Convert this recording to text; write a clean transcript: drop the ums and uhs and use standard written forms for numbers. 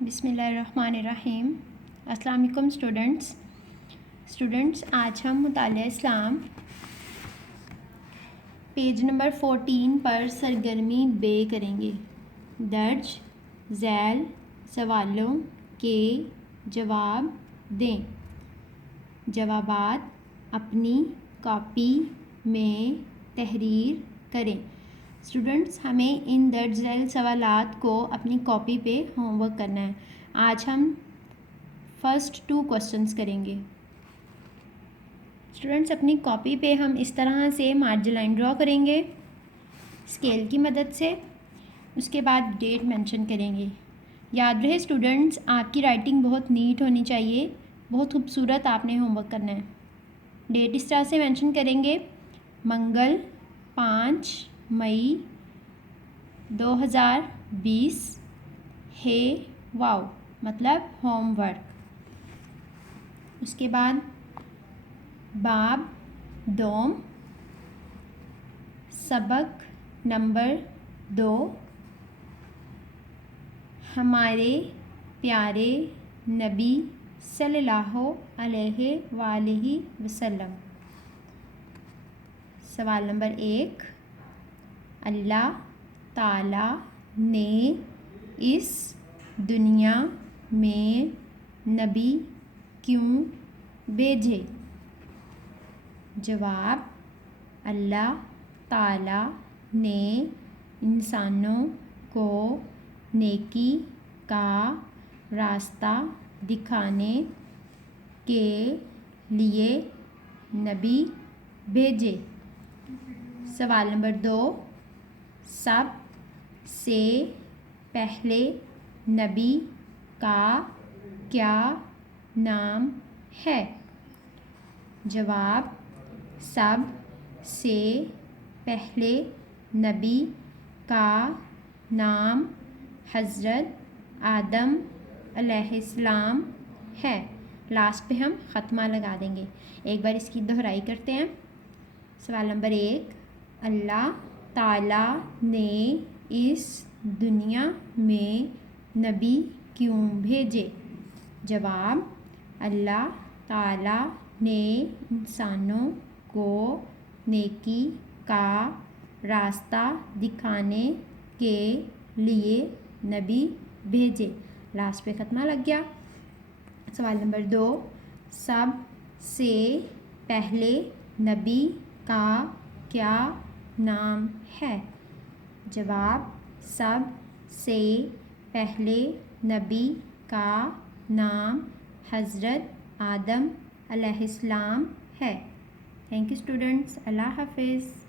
بسم اللہ الرحمن الرحیم۔ السلام علیکم اسٹوڈنٹس، آج ہم مطالعہ اسلام پیج نمبر 14 پر سرگرمی بے کریں گے۔ درج ذیل سوالوں کے جواب دیں۔ جوابات اپنی کاپی میں تحریر کریں۔ اسٹوڈنٹس، ہمیں ان درج ذیل سوالات کو اپنی کاپی پہ ہوم ورک کرنا ہے۔ آج ہم فرسٹ 2 کوسچنس کریں گے۔ اسٹوڈنٹس، اپنی کاپی پہ ہم اس طرح سے مارجن لائن ڈرا کریں گے اسکیل کی مدد سے، اس کے بعد ڈیٹ مینشن کریں گے۔ یاد رہے اسٹوڈنٹس، آپ کی رائٹنگ بہت نیٹ ہونی چاہیے، بہت خوبصورت آپ نے ہوم ورک کرنا ہے۔ ڈیٹ اس طرح سے مینشن کریں گے: منگل 5 مئی 2020 ہے واو، مطلب ہوم ورک۔ اس کے بعد باب دوم سبق نمبر 2، ہمارے پیارے نبی صلی اللہ علیہ وآلہ وسلم۔ سوال نمبر 1، اللہ تعالیٰ نے اس دنیا میں نبی کیوں بھیجے؟ جواب: اللہ تعالیٰ نے انسانوں کو نیکی کا راستہ دکھانے کے لیے نبی بھیجے۔ سوال نمبر 2، سب سے پہلے نبی کا کیا نام ہے؟ جواب: سب سے پہلے نبی کا نام حضرت آدم علیہ السلام ہے۔ لاسٹ پہ ہم ختمہ لگا دیں گے۔ ایک بار اس کی دہرائی کرتے ہیں۔ سوال نمبر 1، اللہ تعالیٰ نے اس دنیا میں نبی کیوں بھیجے؟ جواب: اللہ تعالیٰ نے انسانوں کو نیکی کا راستہ دکھانے کے لیے نبی بھیجے۔ لاسٹ پہ ختمہ لگ گیا۔ سوال نمبر 2، سب سے پہلے نبی کا کیا نام ہے؟ جواب: سب سے پہلے نبی کا نام حضرت آدم علیہ السلام ہے۔ تھینک یو اسٹوڈنٹس، اللہ حافظ۔